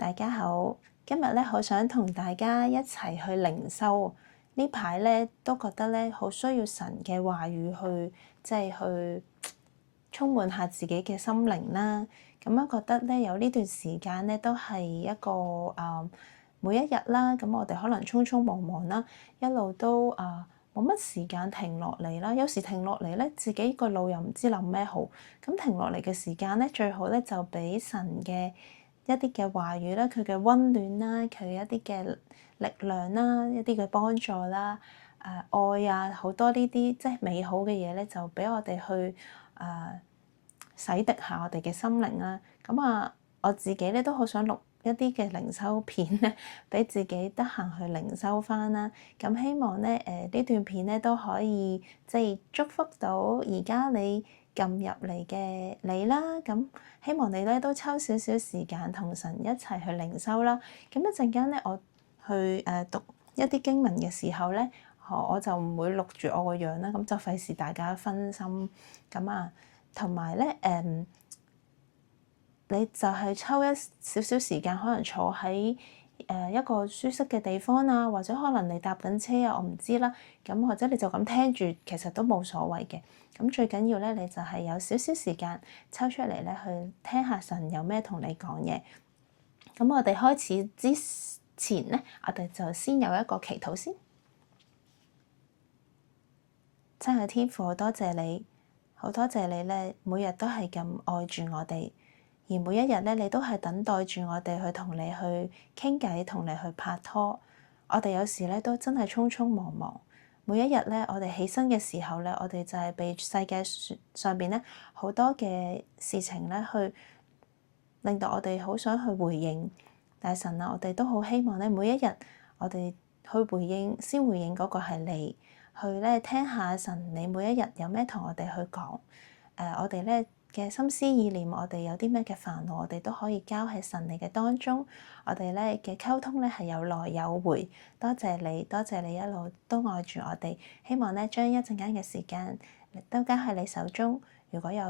大家好，今日咧好想同大家一齊去靈修。呢排咧都覺得咧好需要神嘅話語去，去充滿下自己嘅心靈啦。咁樣覺得咧有呢段時間咧都係一個每一日啦。咁我哋可能匆匆忙忙啦，一路都冇乜時間停落嚟啦。有時停落嚟咧，自己個腦又唔知諗咩好。咁停落嚟嘅時間咧，最好咧就俾神嘅一啲嘅話語啦，佢嘅溫暖啦，佢一啲嘅力量啦，一啲嘅幫助啦，愛啊，好多呢啲即係美好嘅嘢咧，就俾我哋去洗滌下我哋嘅心靈啦。咁我自己咧都好想錄一啲嘅靈修片咧，俾自己得閒去靈修返啦。咁希望咧呢段片咧都可以即係祝福到而家你撳入嚟嘅你啦。咁希望你咧都抽少少時間同神一齊去靈修啦。咁一陣間咧，我去讀一啲經文嘅時候咧，我就唔會錄住我個樣啦，咁就費事大家分心。同埋咧你就係抽一少少時間，可能坐喺一個舒適嘅地方啊，或者可能你搭緊車啊，我唔知啦。咁或者你就咁聽住，其實都冇所謂嘅。咁最緊要咧，你就係有少少時間抽出嚟咧，去聽下神有咩同你講嘢。咁我哋開始之前咧，我哋就先有一個祈禱先。真係天父，好多謝你，好多謝你咧，每日都係咁愛住我哋。而每一日咧，你都係等待住我哋去同你去傾偈，同你去拍拖。我哋有時咧都真係匆匆忙忙。每一日咧，我哋起身嘅時候咧，我哋就係被世界上邊咧好多嘅事情咧，去令到我哋好想去回應。但係神啊，我哋都好希望咧，每一日我哋去回應，先回應嗰個係你，去咧聽下神你每一日有咩同我哋去講。我哋咧嘅心思意念，我哋有啲咩嘅煩惱，我哋都可以交喺神你嘅當中。我哋咧嘅溝通咧係有來有回。多謝你，多謝你一路都愛住我哋。希望咧將一陣間嘅時間都交喺你手中。如果有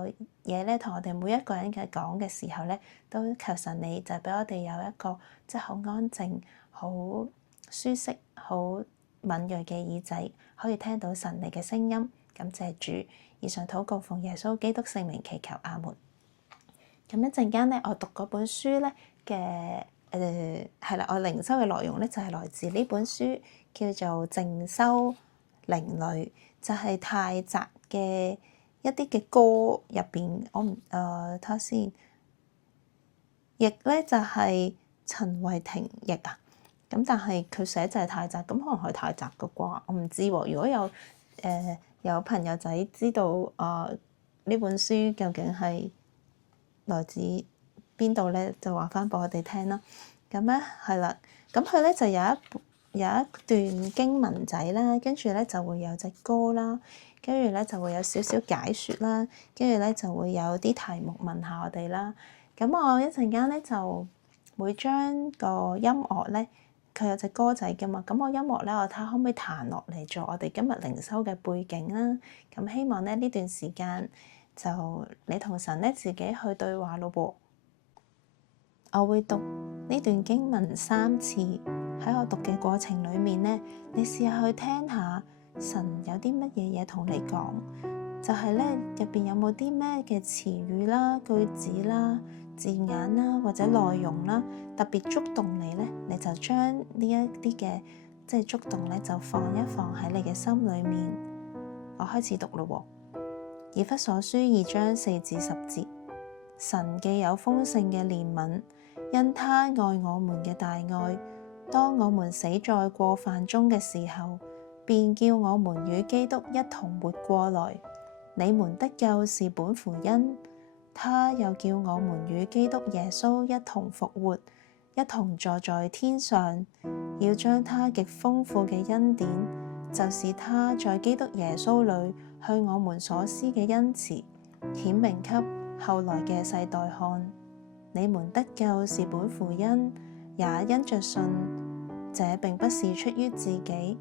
嘢咧同我哋每一個人嘅講嘅時候咧，都求神你就俾我哋有一個即係好安靜、好舒適、好敏銳嘅耳仔，可以聽到神你嘅聲音。感謝主。以上禱告奉耶穌基督聖名祈求，阿門。咁一陣間咧，我讀嗰本書咧嘅係啦，我靈修嘅內容咧就係來自呢本書，叫做靜修靈旅，就係泰澤嘅一啲嘅歌入邊，我唔睇下先，譯咧就係陳慧婷譯啊。咁但係佢寫就係泰澤，咁可能係泰澤嘅啩，我唔知喎。如果有朋友仔知道呢本書究竟係來自邊度咧，就話翻俾我哋聽啦。咁咧係啦，咁佢咧就有一段經文仔啦，跟住咧就會有隻歌啦，跟住咧就會有少少解說啦，跟住咧就會有啲題目問下我哋啦。咁我一陣間咧就會將個音樂咧，佢有隻歌仔㗎嘛，咁我音樂咧，我睇下可唔可以彈落嚟做我哋今日靈修嘅背景啦。咁希望咧呢段時間就你同神咧自己去對話咯噃。我會讀呢段經文3次，喺我讀嘅過程裡面咧，你試下去聽下神有啲乜嘢嘢同你講，就係咧入邊有冇啲咩嘅詞語啦、句子啦、字眼啦或者內容啦，特別觸動你咧，你就將呢一啲嘅即係觸動咧，就放一放喺你嘅心裡面。我開始讀咯喎，以弗所書2章4至10節，神既有豐盛嘅憐憫，因他愛我們嘅大愛，當我們死在過犯中嘅時候，便叫我們與基督一同活過來。你們得救是本乎恩，他又叫我們與基督耶穌一同復活，一同坐在天上，要將他極豐富嘅恩典，就是他在基督耶穌裏向我們所施嘅恩慈，顯明給後來嘅世代看。你們得救是本乎恩，也因着信。這並不是出於自己，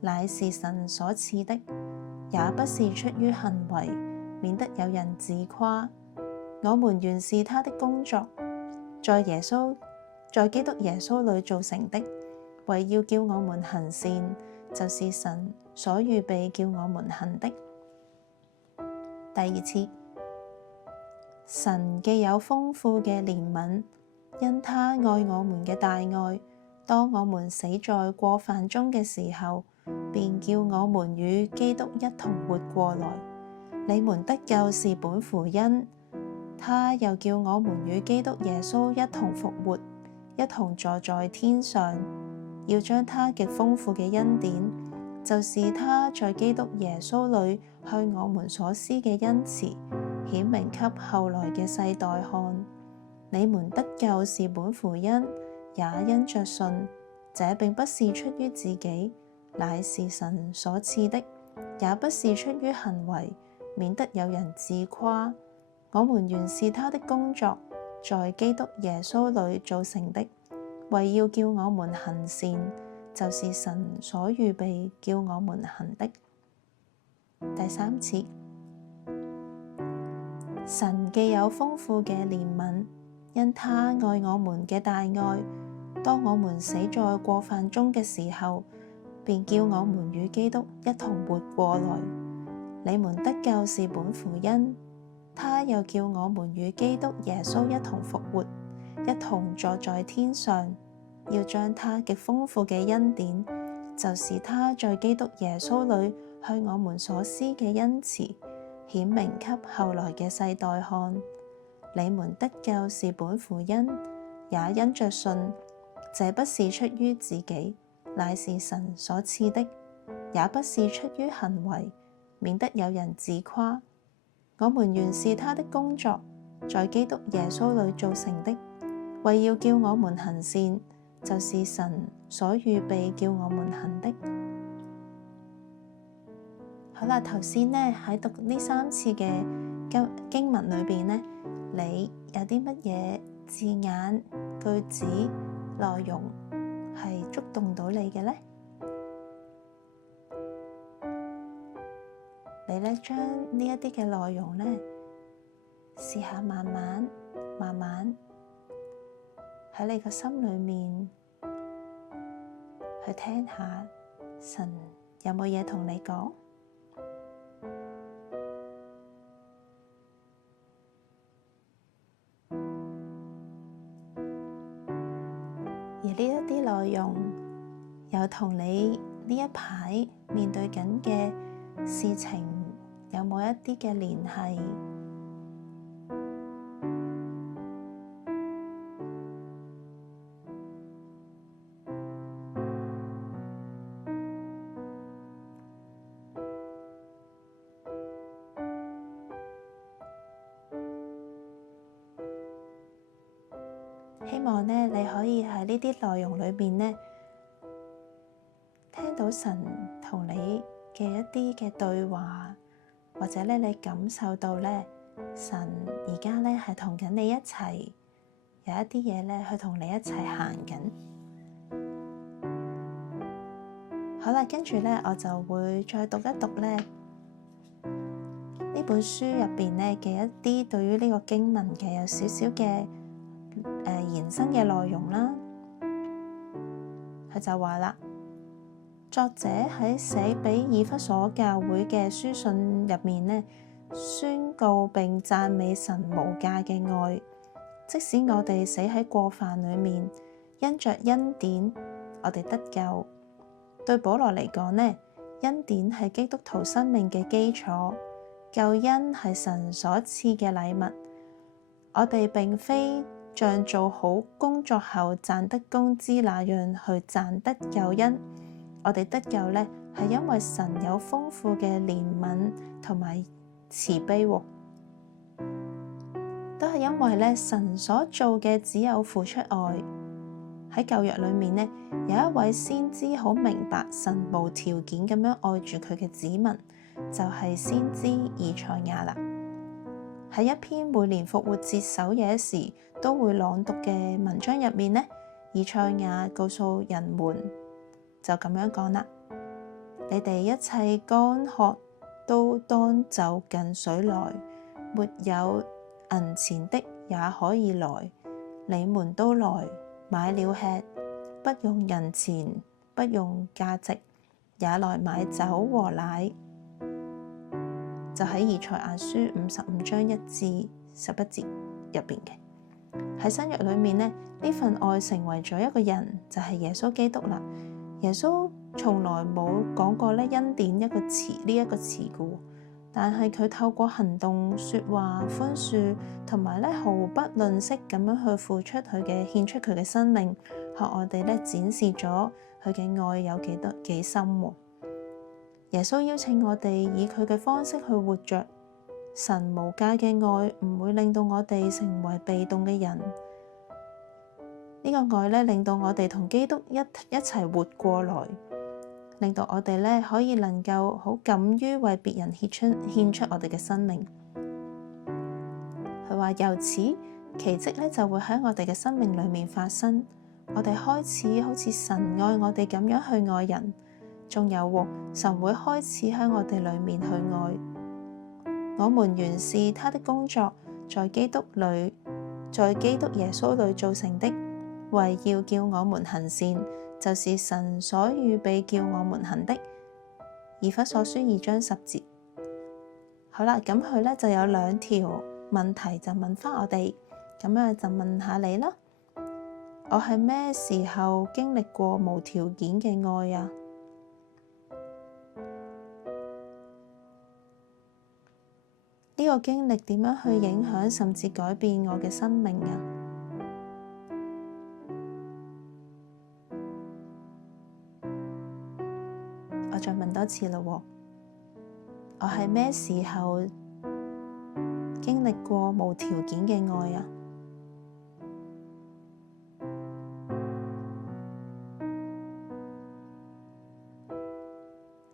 乃是神所賜的，也不是出於行為，免得有人自誇。我們原是他的工作，在耶穌在基督耶穌裏造成的，為要叫我們行善，就是神所預備叫我們行的。第二節，神既有豐富嘅憐憫，因他愛我們嘅大愛，當我們死在過犯中嘅時候，便叫我們與基督一同活過來。你們得救是本乎恩，他又叫我們與基督耶穌一同復活，一同坐在天上，要將他極豐富嘅恩典，就是他在基督耶穌裏向我們所施嘅恩慈，顯明給後來嘅世代看。你們得救是本乎恩，也因着信。這並不是出於自己，乃是神所賜的；也不是出於行為，免得有人自誇。我們原是他的工作，在基督耶穌裏造成的，為要叫我們行善，就是神所預備叫我們行的。第三節，神既有豐富嘅憐憫，因他愛我們嘅大愛，當我們死在過犯中嘅時候，便叫我們與基督一同活過來。你們得救是本乎恩，他又叫我們與基督耶穌一同復活，一同坐在天上，要將他極豐富嘅恩典，就是他在基督耶穌裏向我們所施嘅恩慈，顯明給後來嘅世代看。你們得救是本乎恩，也因着信。這不是出於自己，乃是神所賜的；也不是出於行為，免得有人自誇。我們原是他的工作，在基督耶穌裏造成的，為要叫我們行善，就是神所預備叫我們行的。好啦，頭先呢喺讀呢3次嘅經文裏邊呢，你有啲乜嘢字眼、句子、內容係觸動到你嘅呢？你呢將呢一啲嘅內容呢，試下慢慢喺你個心裏面去聽下，神有冇嘢同你講？而呢一啲內容又同你呢一排面對緊嘅事情有冇一啲嘅聯繫？希望呢，你可以喺呢啲內容裏邊呢，聽到神同你嘅一啲嘅對話，或者呢，你感受到呢，神而家呢係同緊你一齊，有一啲嘢呢去同你一齊行緊。好啦，跟住呢，我就會再讀一讀呢本書入邊呢嘅一啲對於呢個經文嘅有少少嘅延伸嘅內容啦。佢就話啦，作者喺寫俾以弗所教會嘅書信入面呢，宣告並讚美神無價嘅愛，即使我哋死喺過犯裏面，因着恩典我哋得救。對保羅嚟講呢，恩典係基督徒生命嘅基礎，救恩係神所賜嘅禮物。我哋並非像做好工作後賺得工資那樣去賺得救恩，我哋得救呢，係因為神有豐富嘅憐憫同埋慈悲喎，都係因為呢，神所做嘅只有付出愛。喺舊約裏面呢，有一位先知好明白神無條件咁樣愛住佢嘅子民，就係先知以賽亞啦。喺一篇每年復活節守夜時都會朗讀嘅文章入面呢，以賽亞告訴人們就咁樣講啦：你哋一切乾渴都當就近水來，沒有銀錢的也可以來，你們都來，買了吃，不用銀錢，不用價值，也來買酒和奶。就喺以賽亞書55章1至11節入邊嘅。喺新約裏面呢，呢份愛成為咗一個人，就係耶穌基督啦。耶穌從來冇講過咧恩典一個詞呢一個詞嘅，但係佢透過行動、說話、寬恕同埋咧毫不吝嗇咁樣去付出佢嘅獻出佢嘅生命，向我哋咧展示咗佢嘅愛有幾深。耶穌邀請我哋以佢嘅方式去活着，神無價嘅愛唔會令到我哋成為被動嘅人。呢個愛咧令到我哋同基督一齊活過來，令到我哋咧可以能夠好敢於為別人獻出我哋嘅生命。佢話由此奇蹟咧就會喺我哋嘅生命裏面發生，我哋開始好似神愛我哋咁樣去愛人。仲有神會開始喺我哋裏面去愛我們，原是他的工作，在基督耶穌裏造成的，為要叫我們行善，就是神所預備叫我們行的。以弗所書2章10節。好啦，咁佢咧就有2條問題就問翻我哋，咁就問下你啦。我係咩時候經歷過無條件嘅愛啊？呢個經歷點樣去影響甚至改變我嘅生命啊？我再問多次啦，我係咩時候經歷過無條件嘅愛啊？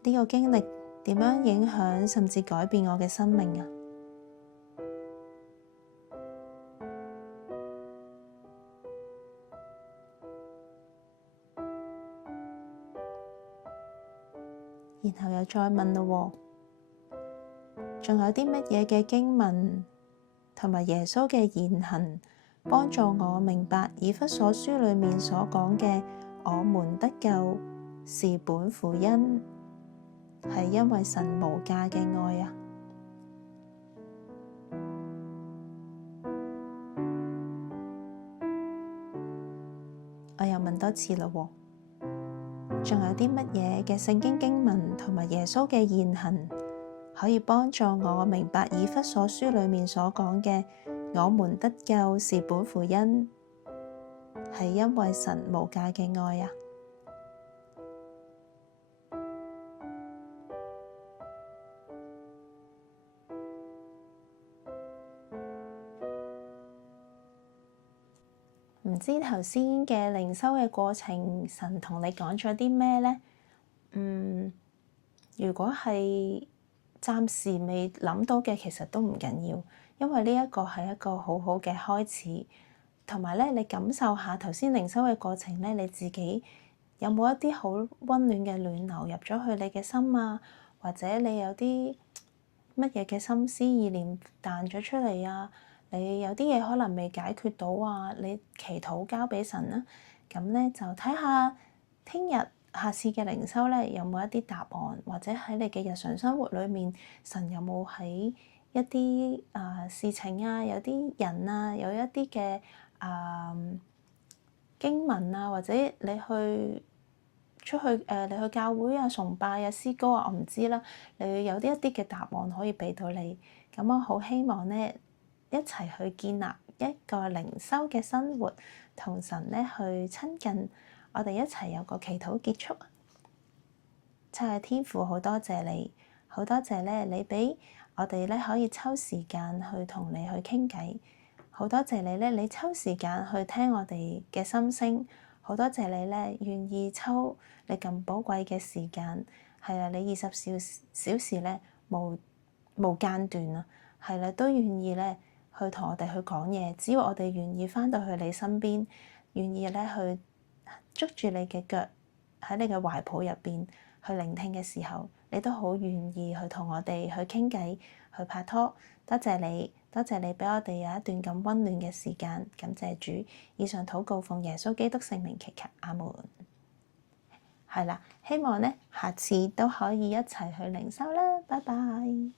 呢個經歷點樣影響甚至改變我嘅生命啊？然後又再問咯，仲有啲乜嘢嘅經文同埋耶穌嘅言行，幫助我明白以弗所書裏面所講嘅我們得救是本乎恩，係因為神無價嘅愛啊？我又問多次咯，仲有啲乜嘢嘅聖經經文同埋耶穌嘅言行，可以幫助我明白以弗所書裏面所講嘅我們得救是本乎恩，係因為神無價嘅愛啊？唔知頭先嘅靈修嘅過程，神同你講咗啲咩呢？如果係暫時未諗到嘅，其實都唔緊要，因為呢一個係一個好好嘅開始。同埋咧，你感受下頭先靈修嘅過程咧，你自己有冇一啲好溫暖嘅暖流入咗去你嘅心啊？或者你有啲乜嘢嘅心思意念彈咗出嚟啊？你有啲嘢可能未解決到啊，你祈禱交俾神啦。咁咧就睇下聽日下次嘅靈修咧，有冇一啲答案，或者喺你嘅日常生活裏面，神有冇喺一啲事情啊，有啲人啊，有一啲嘅經文啊，或者你去出去你去教會啊、崇拜啊、詩歌啊，我唔知啦。你有一啲嘅答案可以俾到你，咁我好希望咧，一齊去建立一個靈修嘅生活，同神咧去親近，我哋一齊有個祈禱結束。親愛天父，好多謝你，好多謝咧，你俾我哋咧可以抽時間去同你去傾偈。好多謝你咧，你抽時間去聽我哋嘅心聲。好多謝你咧，願意抽你咁寶貴嘅時間。係啦，你24小時咧無間斷啊，係啦，都願意咧去同我哋去講嘢。只要我哋願意返到去你身邊，願意咧去捉住你嘅腳，喺你嘅懷抱入邊去聆聽嘅時候，你都好願意去同我哋去傾偈，去拍拖。多謝你，多謝你畀我哋有一段咁溫暖嘅時間，感謝主。以上禱告奉耶穌基督聖名祈求，阿門。係啦，希望呢下次都可以一齊去靈修啦，拜拜。